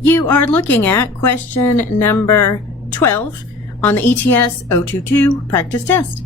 You are looking at question number 12 on the ETS 022 practice test.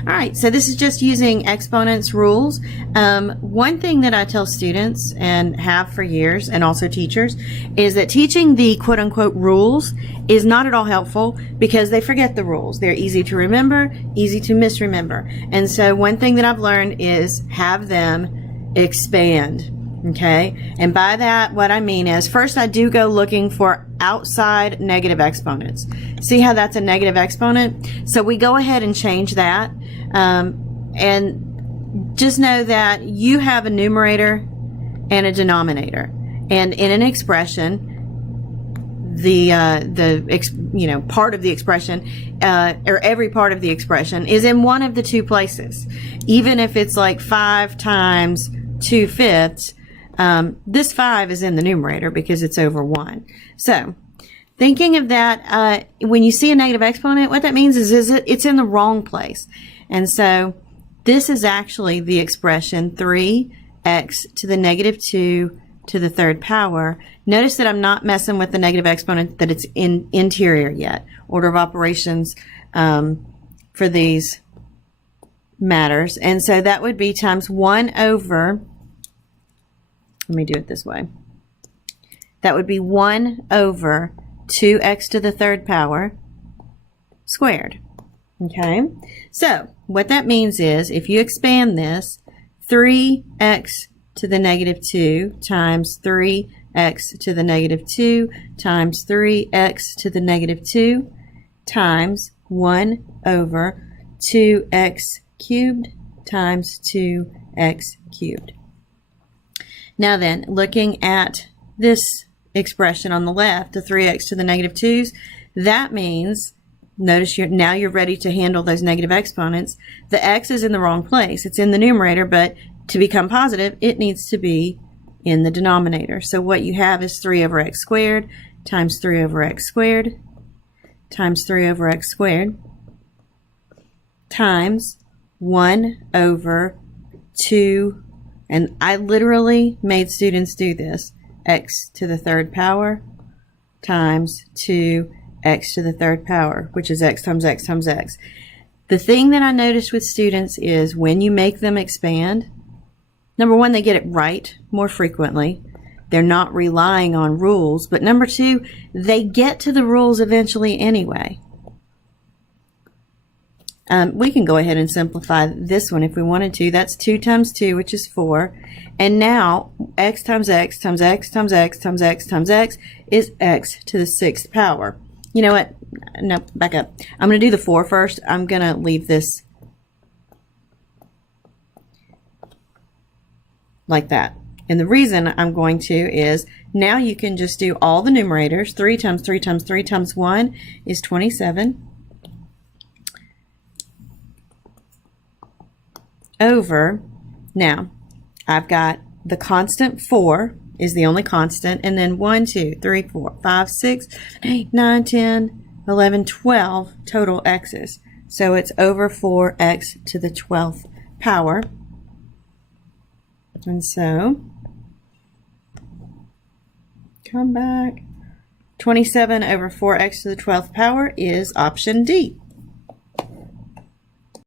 All right, so this is just using exponents rules. One thing that I tell students and have for years, and also teachers, is that teaching the quote-unquote rules is not at all helpful because they forget the rules. They're easy to remember, easy to misremember. And so one thing that I've learned is have them expand. Okay, and by that what I mean is first I do go looking for outside negative exponents. See how that's a negative exponent? So we go ahead and change that, and just know that you have a numerator and a denominator, and in an expression part of the expression, or every part of the expression is in one of the two places. Even if it's like 5 times 2/5, this 5 is in the numerator because it's over 1. So, thinking of that, when you see a negative exponent, what that means is it's in the wrong place. And so, this is actually the expression 3x to the negative 2 to the third power. Notice that I'm not messing with the negative exponent, that it's in interior yet. Order of operations for these matters. And so, that would be times 1 over... Let me do it this way. That would be 1 over 2x to the third power squared. Okay? So, what that means is, if you expand this, 3x to the negative 2 times 3x to the negative 2 times 3x to the negative 2 times 1 over 2x cubed times 2x cubed. Now then, looking at this expression on the left, the 3x to the negative 2's, that means, notice now you're ready to handle those negative exponents. The x is in the wrong place. It's in the numerator, but to become positive, it needs to be in the denominator. So what you have is 3 over x squared times 3 over x squared times 3 over x squared times 1 over 2. And I literally made students do this. X to the third power times 2x to the third power, which is x times x times x. The thing that I noticed with students is when you make them expand, number one, they get it right more frequently. They're not relying on rules. But number two, they get to the rules eventually anyway. We can go ahead and simplify this one if we wanted to. That's 2 times 2, which is 4. And now, x times x times x times x times x times x is x to the 6th power. You know what? No, back up. I'm going to do the 4 first. I'm going to leave this like that. And the reason I'm going to is now you can just do all the numerators. 3 times 3 times 3 times 1 is 27. Over, now, I've got the constant 4 is the only constant, and then 1, 2, 3, 4, 5, 6, 8, 9, 10, 11, 12 total x's. So it's over 4x to the 12th power. And so, come back. 27 over 4x to the 12th power is option D.